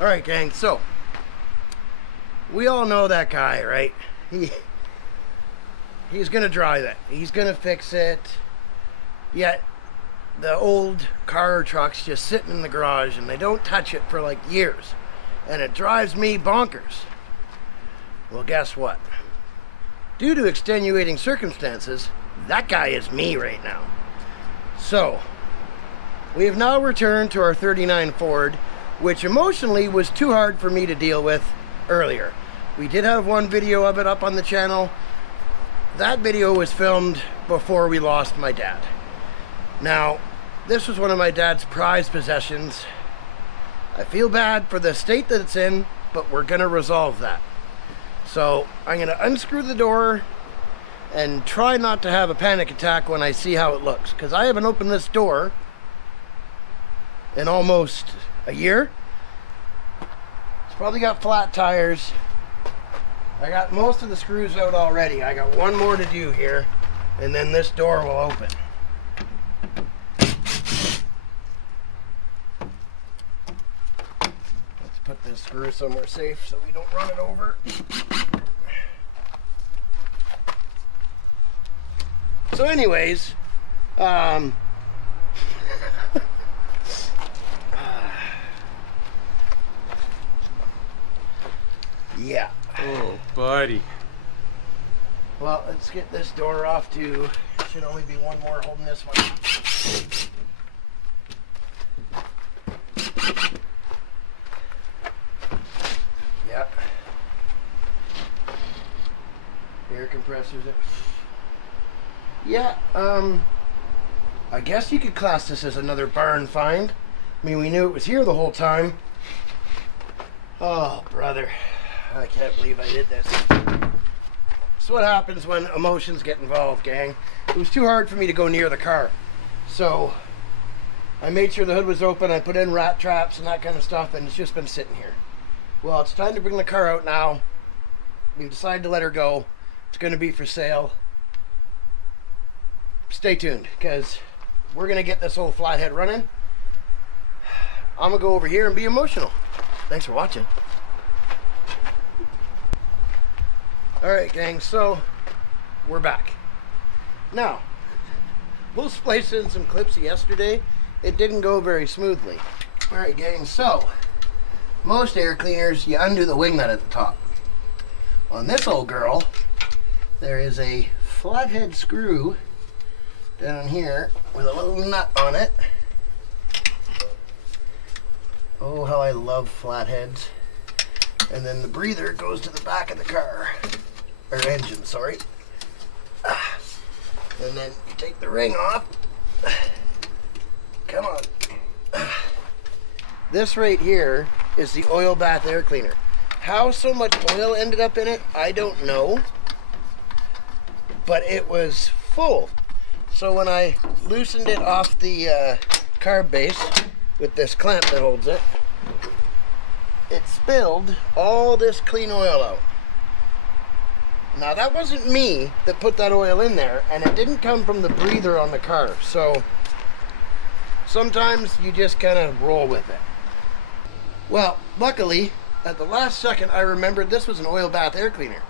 Alright, gang, so we all know that guy, right? He's gonna drive it. He's gonna fix it. Yet the old car or truck's just sitting in the garage and they don't touch it for like years. And it drives me bonkers. Well, guess what? Due to extenuating circumstances, that guy is me right now. So, we have now returned to our 39 Ford, which emotionally was too hard for me to deal with earlier. We did have one video of it up on the channel. That video was filmed before we lost my dad. Now, this was one of my dad's prized possessions. I feel bad for the state that it's in, but we're gonna resolve that. So I'm gonna unscrew the door and try not to have a panic attack when I see how it looks, because I haven't opened this door in almost a year. It's probably got flat tires. I got most of the screws out already. I got one more to do here, and then this door will open. Let's put this screw somewhere safe so we don't run it over. So anyways, yeah. Oh, buddy. Well, let's get this door off too. Should only be one more holding this one. Yeah. Air compressors. Yeah, I guess you could class this as another barn find. I mean, we knew it was here the whole time. Oh, brother. I can't believe I did this. That's what happens when emotions get involved, gang. It was too hard for me to go near the car. So, I made sure the hood was open. I put in rat traps and that kind of stuff, and it's just been sitting here. Well, it's time to bring the car out now. We've decided to let her go. It's going to be for sale. Stay tuned, because we're going to get this old Flathead running. I'm going to go over here and be emotional. Thanks for watching. Alright, gang, so we're back. Now, we'll splice in some clips yesterday. It didn't go very smoothly. Alright, gang, so most air cleaners, you undo the wing nut at the top. On this old girl, there is a flathead screw down here with a little nut on it. Oh, how I love flatheads. And then the breather goes to the back of the car. Or engine, sorry. And then you take the ring off. Come on. This right here is the oil bath air cleaner. How so much oil ended up in it, I don't know. But it was full. So when I loosened it off the carb base with this clamp that holds it, it spilled all this clean oil out. Now that wasn't me that put that oil in there, and it didn't come from the breather on the car. So sometimes you just kind of roll with it. Well, luckily, at the last second I remembered this was an oil bath air cleaner.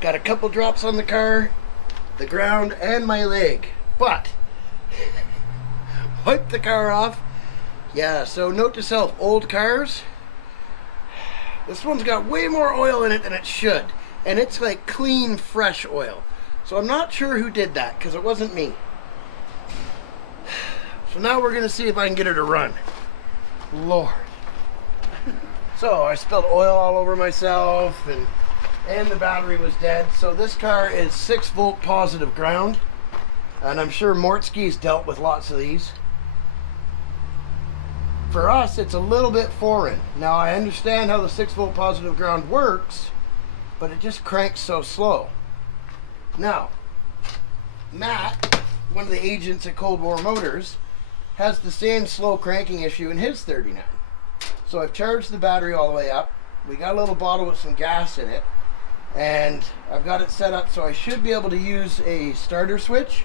Got a couple drops on the car, the ground, and my leg. But wipe the car off. Yeah, so note to self, old cars, this one's got way more oil in it than it should. And it's like clean, fresh oil. So I'm not sure who did that, because it wasn't me. So now we're going to see if I can get her to run. Lord. So I spilled oil all over myself, and the battery was dead. So this car is 6-volt positive ground. And I'm sure Mortski's dealt with lots of these. For us, it's a little bit foreign. Now I understand how the 6-volt positive ground works, but it just cranks so slow. Now, Matt, one of the agents at Cold War Motors, has the same slow cranking issue in his 39. So I've charged the battery all the way up. We got a little bottle with some gas in it, and I've got it set up so I should be able to use a starter switch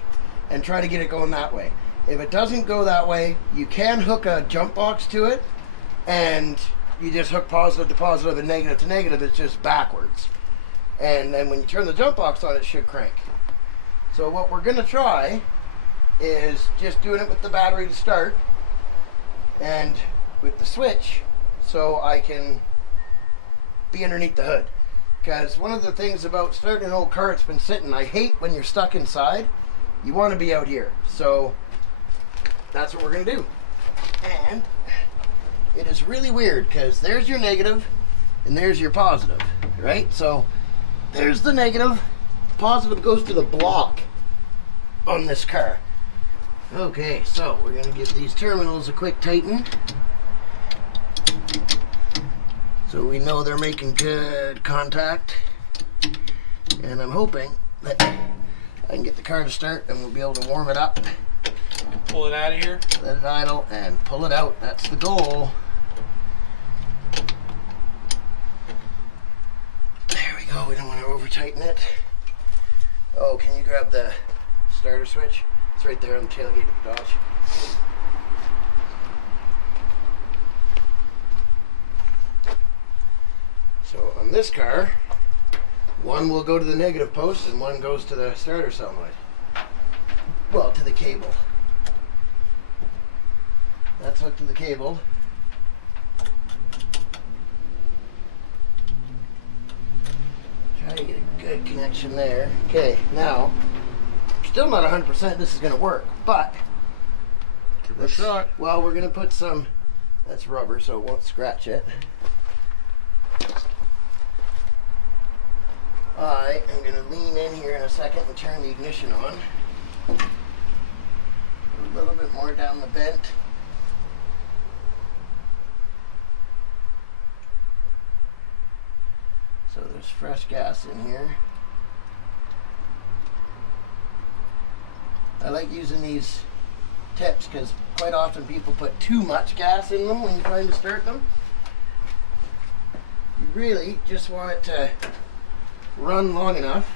and try to get it going that way. If it doesn't go that way, you can hook a jump box to it and you just hook positive to positive and negative to negative. It's just backwards. And then when you turn the jump box on, it should crank. So what we're gonna try is just doing it with the battery to start and with the switch, so I can be underneath the hood. Because one of the things about starting an old car that's been sitting, I hate when you're stuck inside. You want to be out here. So that's what we're going to do. And it is really weird because there's your negative and there's your positive, right? So there's the negative. Positive goes to the block on this car. Okay, so we're going to give these terminals a quick tighten, so we know they're making good contact. And I'm hoping that I can get the car to start and we'll be able to warm it up. Pull it out of here. Let it idle and pull it out. That's the goal. There we go. We don't want to over tighten it. Oh, can you grab the starter switch? It's right there on the tailgate of the Dodge. So on this car, one will go to the negative post and one goes to the starter solenoid. Well, to the cable. That's hooked to the cable. Try to get a good connection there. Okay, now, still not 100% this is going to work, but give it a shot. Well, we're going to put some, that's rubber so it won't scratch it. I am going to lean in here in a second and turn the ignition on. A little bit more down the vent. So there's fresh gas in here. I like using these tips because quite often people put too much gas in them when you're trying to start them. You really just want it to run long enough.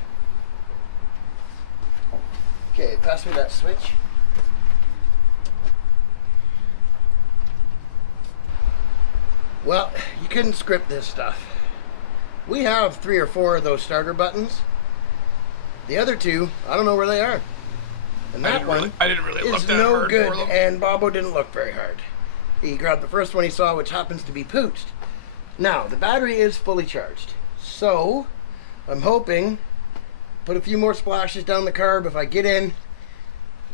Okay, pass me that switch. Well, you couldn't script this stuff. We have 3 or 4 of those starter buttons. The other 2, I don't know where they are. And that one I didn't really look is that no hard good, for them. and Bobo didn't look very hard. He grabbed the first one he saw, which happens to be pooched. Now, the battery is fully charged. So, I'm hoping, put a few more splashes down the carb. If I get in,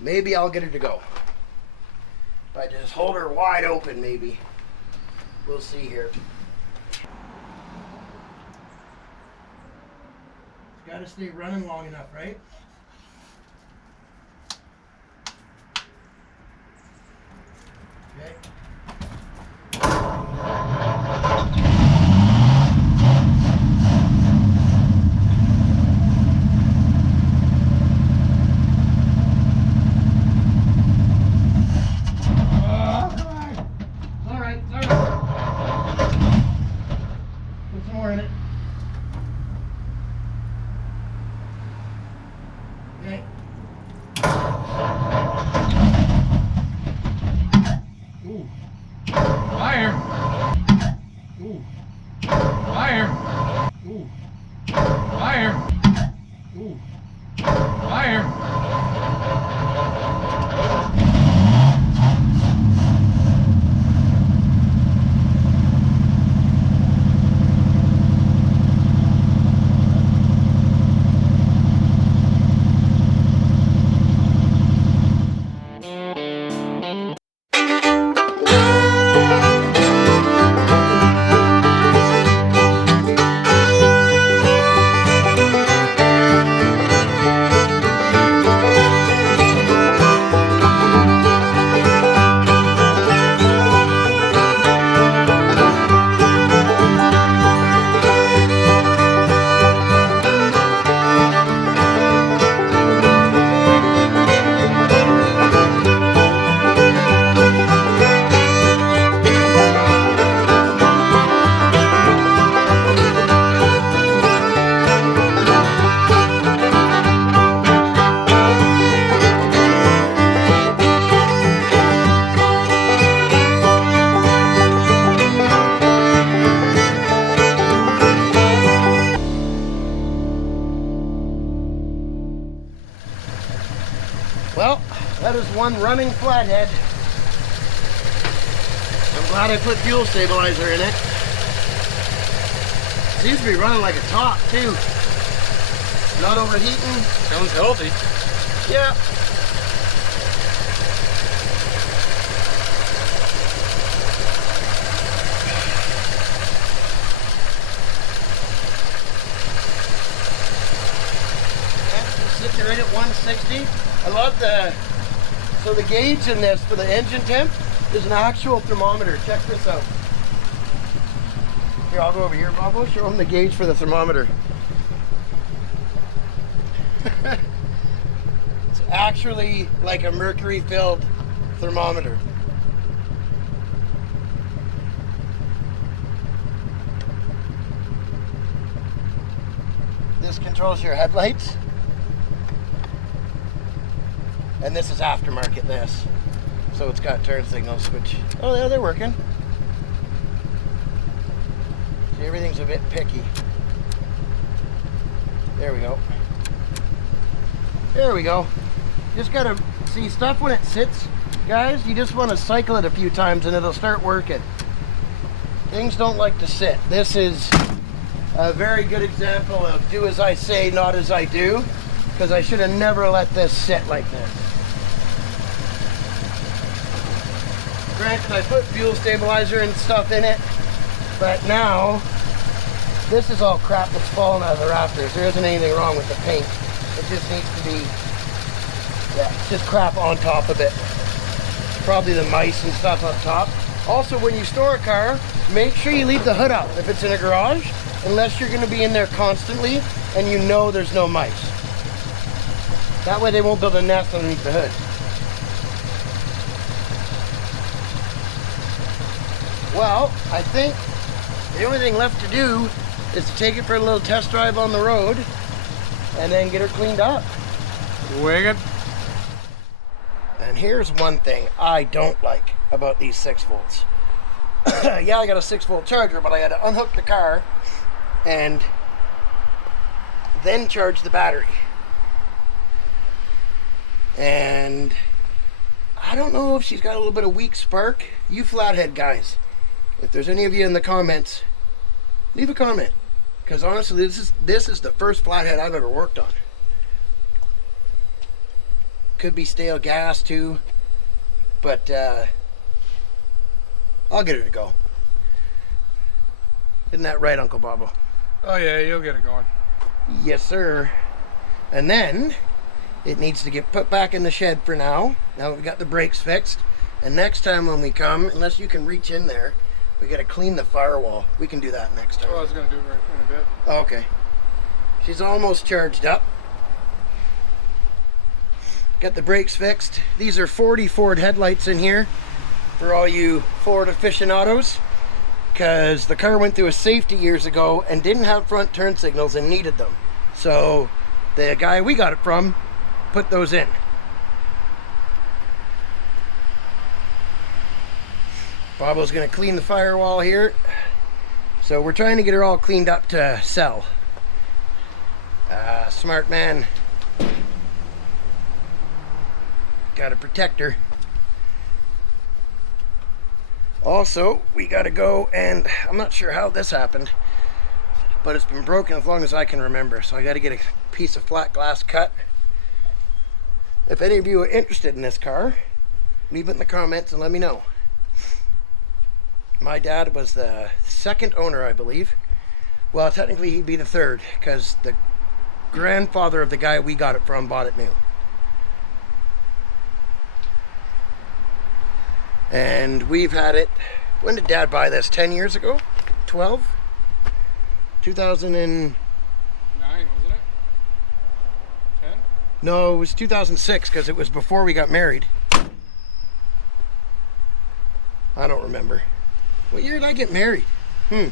maybe I'll get her to go. If I just hold her wide open, maybe. We'll see here. It's got to stay running long enough, right? Okay. Well, that is one running Flathead. I'm glad I put fuel stabilizer in it. Seems to be running like a top too. Not overheating. Sounds healthy. Yeah. Sitting right at 160. I love so the gauge in this for the engine temp is an actual thermometer. Check this out. Here, I'll go over here, Bob. I'll show them the gauge for the thermometer. It's actually like a mercury-filled thermometer. This controls your headlights. And this is aftermarket, this. So it's got turn signals, which, oh yeah, they're working. See, everything's a bit picky. There we go. There we go. Just gotta see stuff when it sits, guys. You just want to cycle it a few times and it'll start working. Things don't like to sit. This is a very good example of do as I say, not as I do, because I should have never let this sit like this. Granted, I put fuel stabilizer and stuff in it, but now this is all crap that's falling out of the rafters. There isn't anything wrong with the paint. It just needs to be, yeah, it's just crap on top of it. Probably the mice and stuff up top. Also, when you store a car, make sure you leave the hood up if it's in a garage, unless you're going to be in there constantly and you know there's no mice. That way they won't build a nest underneath the hood. Well, I think the only thing left to do is to take it for a little test drive on the road and then get her cleaned up. Wicked. And here's one thing I don't like about these 6 volts. Yeah, I got a 6-volt charger, but I had to unhook the car and then charge the battery. And I don't know if she's got a little bit of weak spark. You Flathead guys, if there's any of you in the comments, leave a comment. Because honestly, this is the first Flathead I've ever worked on. Could be stale gas too, but I'll get her to go. Isn't that right, Uncle Bobo? Oh yeah, you'll get it going. Yes, sir. And then it needs to get put back in the shed for now. Now we've got the brakes fixed. And next time when we come, unless you can reach in there, we got to clean the firewall. We can do that next time. Oh, I was going to do it right in a bit. Okay. She's almost charged up. Got the brakes fixed. These are 40 Ford headlights in here for all you Ford aficionados, because the car went through a safety years ago and didn't have front turn signals and needed them. So the guy we got it from put those in. Bobo's gonna clean the firewall here. So we're trying to get her all cleaned up to sell. Smart man. Gotta protect her. Also, we gotta go, and I'm not sure how this happened, but it's been broken as long as I can remember. So I gotta get a piece of flat glass cut. If any of you are interested in this car, leave it in the comments and let me know. My dad was the second owner, I believe. Well, technically he'd be the third, because the grandfather of the guy we got it from bought it new. And we've had it, when did Dad buy this? 10 years ago? 12? 2009, wasn't it? 10? No, it was 2006, because it was before we got married. I don't remember. What year did I get married? Dude,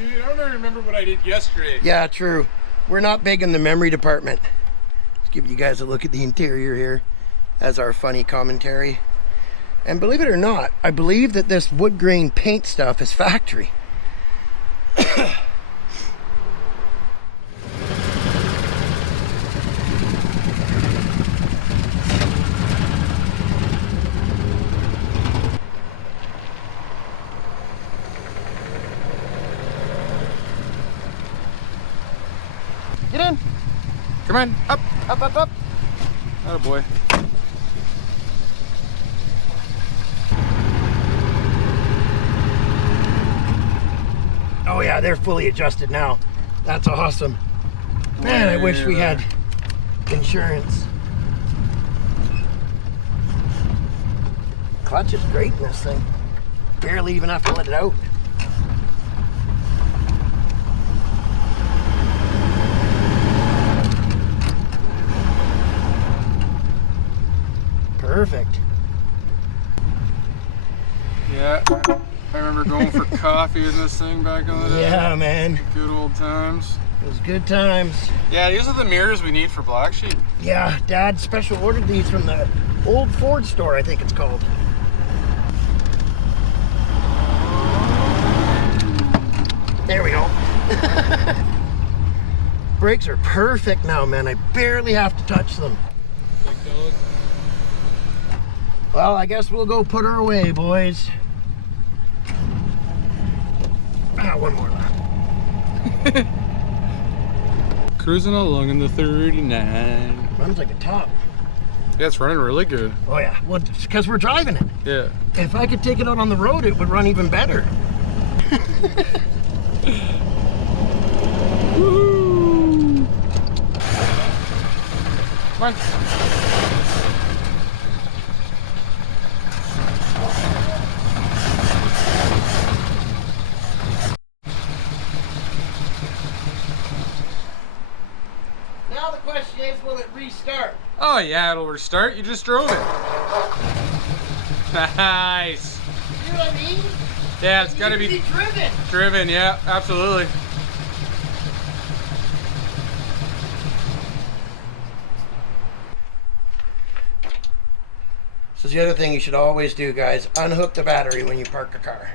I don't remember what I did yesterday. Yeah, true. We're not big in the memory department. Let's give you guys a look at the interior here as our funny commentary. And believe it or not, I believe that this wood grain paint stuff is factory. Come on, up. Up, up, up. Oh boy. Oh yeah, they're fully adjusted now. That's awesome. Man, I wish we had insurance. Clutch is great in this thing. Barely even have to let it out. Perfect. Yeah, I remember going for coffee in this thing back in the day. Yeah, man. Good old times. It was good times. Yeah, these are the mirrors we need for Black Sheep. Yeah, Dad special ordered these from the old Ford store, I think it's called. There we go. Brakes are perfect now, man. I barely have to touch them. Big dog. Well, I guess we'll go put her away, boys. Ah, one more left. Cruising along in the 39. Runs like a top. Yeah, it's running really good. Oh yeah, well, because we're driving it. Yeah. If I could take it out on the road, it would run even better. Woo! Come on. Now the question is, will it restart? Oh yeah, it'll restart. You just drove it. Nice. You know what I mean? Yeah, it's gotta It be needs to driven. driven. Yeah, absolutely. This is the other thing you should always do, guys. Unhook the battery when you park a car.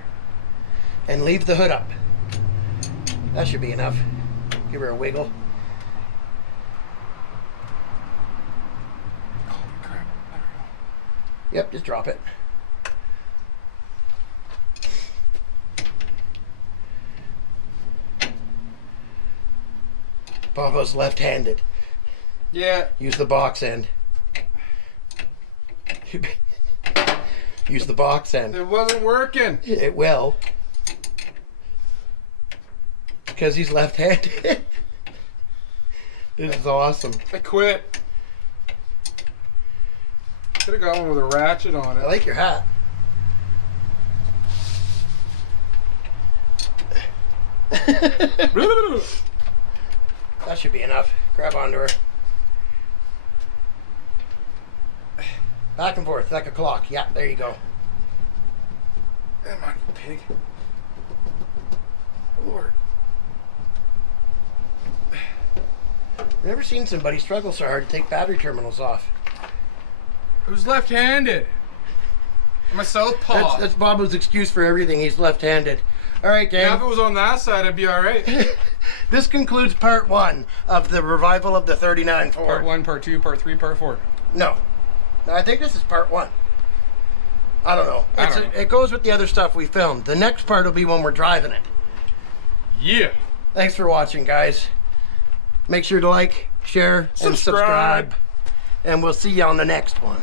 And leave the hood up. That should be enough. Give her a wiggle. Crap. Yep, just drop it. Bobo's left-handed. Yeah. Use the box end. Use the box end. It wasn't working. It will. Because he's left-handed. This is awesome. I quit. Could have got one with a ratchet on I it. like your hat. That should be enough. Grab onto her. Back and forth, like a clock. Yeah, there you go. Come on, you pig. Lord. Never seen somebody struggle so hard to take battery terminals off. Who's left-handed? I'm a southpaw. That's Bobo's excuse for everything. He's left-handed. All right, Yeah, if gang. it was on that side, I'd be all right. This concludes part 1 of the revival of the 39 Ford. Part 1, Part 2, Part 3, Part 4. No, I think this is part 1. I don't know. I don't know. It goes with the other stuff we filmed. The next part will be when we're driving it. Yeah. Thanks for watching, guys. Make sure to like, share, and Subscribe. subscribe. And we'll see you on the next one.